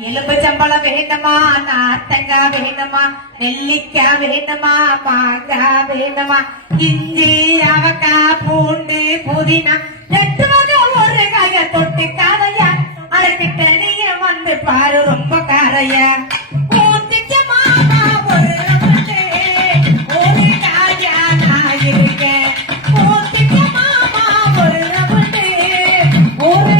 எலும்புச்சம்பளம் வேண்டுமா நாத்தங்காய் வேண்டுமா நெல்லிக்காய் வேண்டுமா மாங்காய் வேண்டுமா இஞ்சி அவக்காய் பூண்டு புதினா. எட்டு வகை ஒரு காய தொட்டு காரையா அரைக்கிட்ட நீங்க வந்து பாரு ரொம்ப காரையா Oh,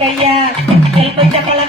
கையா கைப்பற்ற பல